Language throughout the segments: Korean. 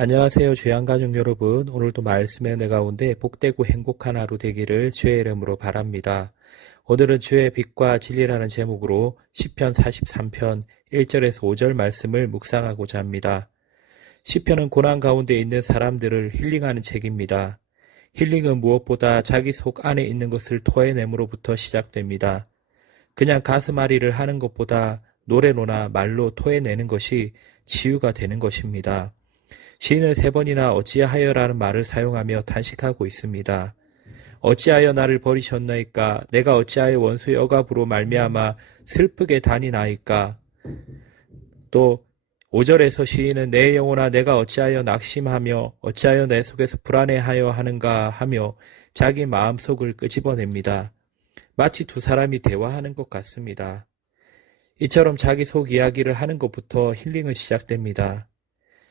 안녕하세요. 주양가족 여러분. 오늘도 말씀의 은혜 가운데 복되고 행복한 하루 되기를 주의 이름으로 바랍니다. 오늘은 주의 빛과 진리라는 제목으로 시편 43편 1절에서 5절 말씀을 묵상하고자 합니다. 시편은 고난 가운데 있는 사람들을 힐링하는 책입니다. 힐링은 무엇보다 자기 속 안에 있는 것을 토해냄으로부터 시작됩니다. 그냥 가슴앓이를 하는 것보다 노래로나 말로 토해내는 것이 치유가 되는 것입니다. 시인은 3번이나 어찌하여라는 말을 사용하며 탄식하고 있습니다. 어찌하여 나를 버리셨나이까? 내가 어찌하여 원수의 억압으로 말미암아 슬프게 다니나이까? 또 5절에서 시인은 내 영혼아 내가 어찌하여 낙심하며 어찌하여 내 속에서 불안해하여 하는가 하며 자기 마음속을 끄집어냅니다. 마치 두 사람이 대화하는 것 같습니다. 이처럼 자기 속 이야기를 하는 것부터 힐링은 시작됩니다.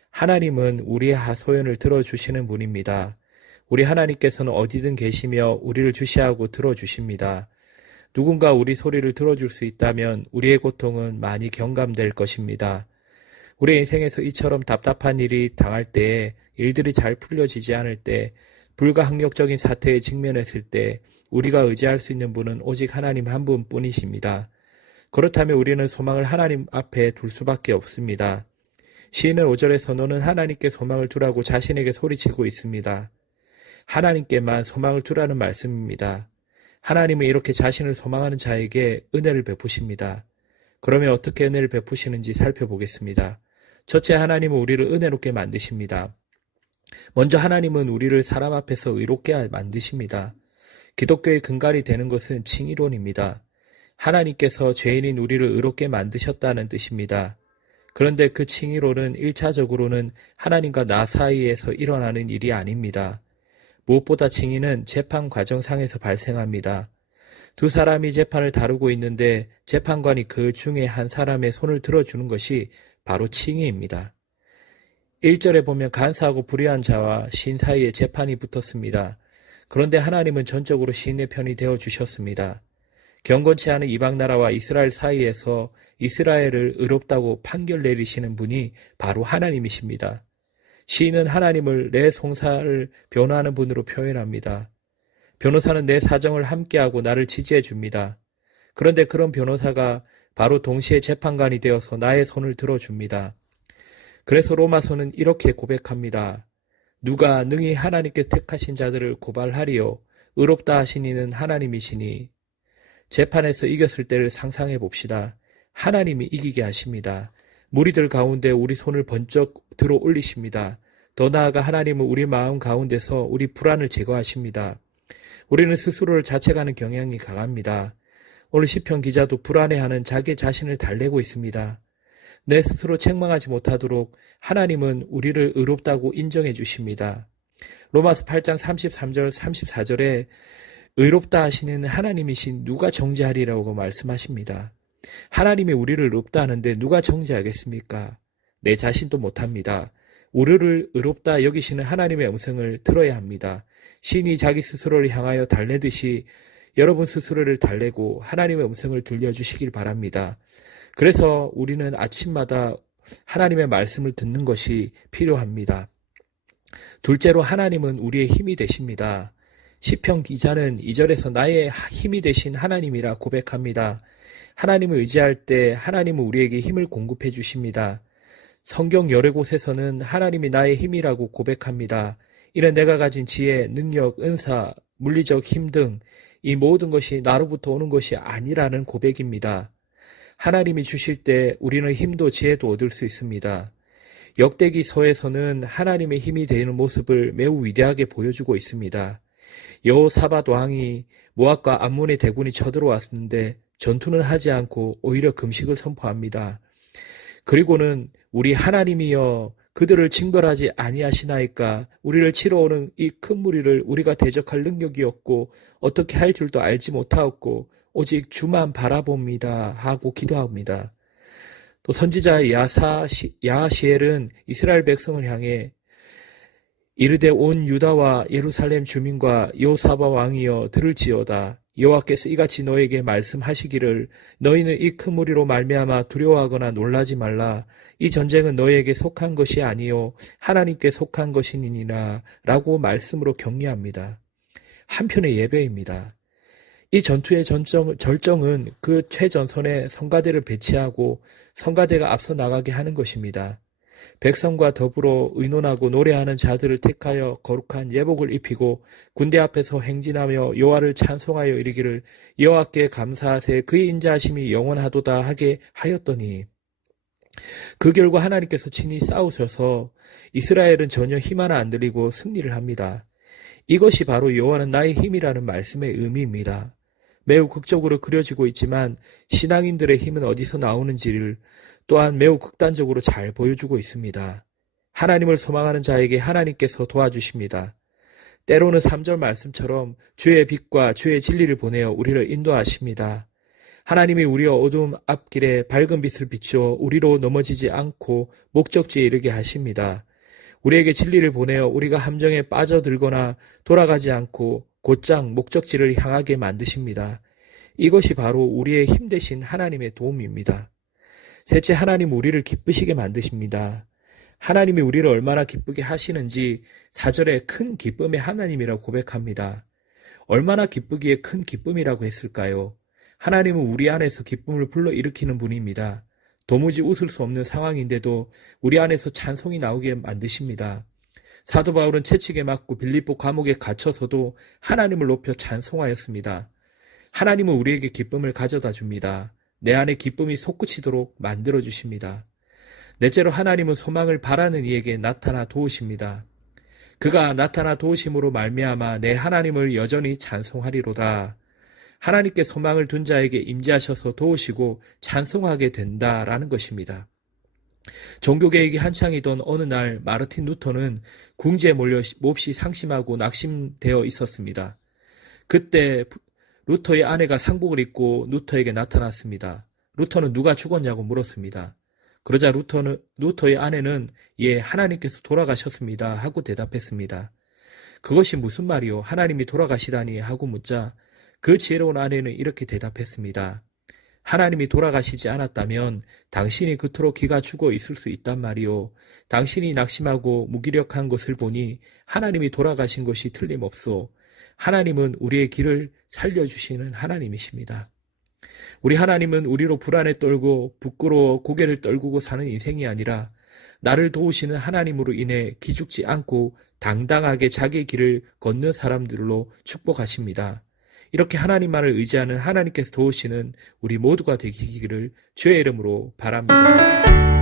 하나님은 우리의 하소연을 들어주시는 분입니다. 우리 하나님께서는 어디든 계시며 우리를 주시하고 들어주십니다. 누군가 우리 소리를 들어줄 수 있다면 우리의 고통은 많이 경감될 것입니다. 우리 인생에서 이처럼 답답한 일이 당할 때에, 일들이 잘 풀려지지 않을 때, 불가항력적인 사태에 직면했을 때 우리가 의지할 수 있는 분은 오직 하나님 한 분뿐이십니다. 그렇다면 우리는 소망을 하나님 앞에 둘 수밖에 없습니다. 시인은 5절에서 너는 하나님께 소망을 두라고 자신에게 소리치고 있습니다. 하나님께만 소망을 두라는 말씀입니다. 하나님은 이렇게 자신을 소망하는 자에게 은혜를 베푸십니다. 그러면 어떻게 은혜를 베푸시는지 살펴보겠습니다. 첫째, 하나님은 우리를 은혜롭게 만드십니다. 먼저 하나님은 우리를 사람 앞에서 의롭게 만드십니다. 기독교의 근간이 되는 것은 칭의론입니다. 하나님께서 죄인인 우리를 의롭게 만드셨다는 뜻입니다. 그런데 그 칭의론은 1차적으로는 하나님과 나 사이에서 일어나는 일이 아닙니다. 무엇보다 칭의는 재판 과정상에서 발생합니다. 두 사람이 재판을 다루고 있는데 재판관이 그 중에 한 사람의 손을 들어주는 것이 바로 칭의입니다. 1절에 보면 간사하고 불의한 자와 시인 사이에 재판이 붙었습니다. 그런데 하나님은 전적으로 시인의 편이 되어주셨습니다. 경건치 않은 이방나라와 이스라엘 사이에서 이스라엘을 의롭다고 판결 내리시는 분이 바로 하나님이십니다. 시인은 하나님을 내 송사를 변호하는 분으로 표현합니다. 변호사는 내 사정을 함께하고 나를 지지해 줍니다. 그런데 그런 변호사가 바로 동시에 재판관이 되어서 나의 손을 들어줍니다. 그래서 로마서는 이렇게 고백합니다. 누가 능히 하나님께 택하신 자들을 고발하리요 의롭다 하신 이는 하나님이시니. 재판에서 이겼을 때를 상상해 봅시다. 하나님이 이기게 하십니다. 무리들 가운데 우리 손을 번쩍 들어 올리십니다. 더 나아가 하나님은 우리 마음 가운데서 우리 불안을 제거하십니다. 우리는 스스로를 자책하는 경향이 강합니다. 오늘 시편 기자도 불안해하는 자기 자신을 달래고 있습니다. 내 스스로 책망하지 못하도록 하나님은 우리를 의롭다고 인정해 주십니다. 로마서 8장 33절 34절에 의롭다 하시는 하나님이신 누가 정죄하리라고 말씀하십니다. 하나님이 우리를 의롭다 하는데 누가 정죄하겠습니까? 내 자신도 못합니다. 우리를 의롭다 여기시는 하나님의 음성을 들어야 합니다. 신이 자기 스스로를 향하여 달래듯이 여러분 스스로를 달래고 하나님의 음성을 들려주시길 바랍니다. 그래서 우리는 아침마다 하나님의 말씀을 듣는 것이 필요합니다. 둘째로 하나님은 우리의 힘이 되십니다. 시편 기자는 2절에서 나의 힘이 되신 하나님이라 고백합니다. 하나님을 의지할 때 하나님은 우리에게 힘을 공급해 주십니다. 성경 여러 곳에서는 하나님이 나의 힘이라고 고백합니다. 이는 내가 가진 지혜, 능력, 은사, 물리적 힘 등 이 모든 것이 나로부터 오는 것이 아니라는 고백입니다. 하나님이 주실 때 우리는 힘도 지혜도 얻을 수 있습니다. 역대기서에서는 하나님의 힘이 되는 모습을 매우 위대하게 보여주고 있습니다. 여호사밧 왕이 모압과 암몬의 대군이 쳐들어왔는데 전투는 하지 않고 오히려 금식을 선포합니다. 그리고는 우리 하나님이여 그들을 징벌하지 아니하시나이까. 우리를 치러 오는 이 큰 무리를 우리가 대적할 능력이 없고 어떻게 할 줄도 알지 못하였고 오직 주만 바라봅니다 하고 기도합니다. 또 선지자 야하시엘은 이스라엘 백성을 향해 이르되 온 유다와 예루살렘 주민과 여호사밧 왕이여 들을지어다. 여호와께서 이같이 너에게 말씀하시기를 너희는 이 큰 무리로 말미암아 두려워하거나 놀라지 말라. 이 전쟁은 너희에게 속한 것이 아니요 하나님께 속한 것이니라 라고 말씀으로 격려합니다. 한편의 예배입니다. 이 전투의 절정은 그 최전선에 성가대를 배치하고 성가대가 앞서 나가게 하는 것입니다. 백성과 더불어 의논하고 노래하는 자들을 택하여 거룩한 예복을 입히고 군대 앞에서 행진하며 여호와를 찬송하여 이르기를 여호와께 감사하세 그의 인자하심이 영원하도다 하게 하였더니 그 결과 하나님께서 친히 싸우셔서 이스라엘은 전혀 힘 하나 안 들리고 승리를 합니다. 이것이 바로 여호와는 나의 힘이라는 말씀의 의미입니다. 매우 극적으로 그려지고 있지만 신앙인들의 힘은 어디서 나오는지를 또한 매우 극단적으로 잘 보여주고 있습니다. 하나님을 소망하는 자에게 하나님께서 도와주십니다. 때로는 3절 말씀처럼 주의 빛과 주의 진리를 보내어 우리를 인도하십니다. 하나님이 우리의 어두움 앞길에 밝은 빛을 비추어 우리로 넘어지지 않고 목적지에 이르게 하십니다. 우리에게 진리를 보내어 우리가 함정에 빠져들거나 돌아가지 않고 곧장 목적지를 향하게 만드십니다. 이것이 바로 우리의 힘 대신 하나님의 도움입니다. 셋째, 하나님 우리를 기쁘시게 만드십니다. 하나님이 우리를 얼마나 기쁘게 하시는지 4절에 큰 기쁨의 하나님이라고 고백합니다. 얼마나 기쁘기에 큰 기쁨이라고 했을까요? 하나님은 우리 안에서 기쁨을 불러일으키는 분입니다. 도무지 웃을 수 없는 상황인데도 우리 안에서 찬송이 나오게 만드십니다. 사도 바울은 채찍에 맞고 빌립보 감옥에 갇혀서도 하나님을 높여 찬송하였습니다. 하나님은 우리에게 기쁨을 가져다 줍니다. 내 안에 기쁨이 솟구치도록 만들어 주십니다. 넷째로 하나님은 소망을 바라는 이에게 나타나 도우십니다. 그가 나타나 도우심으로 말미암아 내 하나님을 여전히 찬송하리로다. 하나님께 소망을 둔 자에게 임재하셔서 도우시고 찬송하게 된다라는 것입니다. 종교개혁이 한창이던 어느 날 마르틴 루터는 궁지에 몰려 몹시 상심하고 낙심되어 있었습니다. 그때 루터의 아내가 상복을 입고 루터에게 나타났습니다. 루터는 누가 죽었냐고 물었습니다. 그러자 루터의 아내는 예, 하나님께서 돌아가셨습니다 하고 대답했습니다. 그것이 무슨 말이요? 하나님이 돌아가시다니 하고 묻자 그 지혜로운 아내는 이렇게 대답했습니다. 하나님이 돌아가시지 않았다면 당신이 그토록 기가 죽어 있을 수 있단 말이요. 당신이 낙심하고 무기력한 것을 보니 하나님이 돌아가신 것이 틀림없소. 하나님은 우리의 길을 살려주시는 하나님이십니다. 우리 하나님은 우리로 불안에 떨고 부끄러워 고개를 떨구고 사는 인생이 아니라 나를 도우시는 하나님으로 인해 기죽지 않고 당당하게 자기의 길을 걷는 사람들로 축복하십니다. 이렇게 하나님만을 의지하는 하나님께서 도우시는 우리 모두가 되기를 주의 이름으로 바랍니다.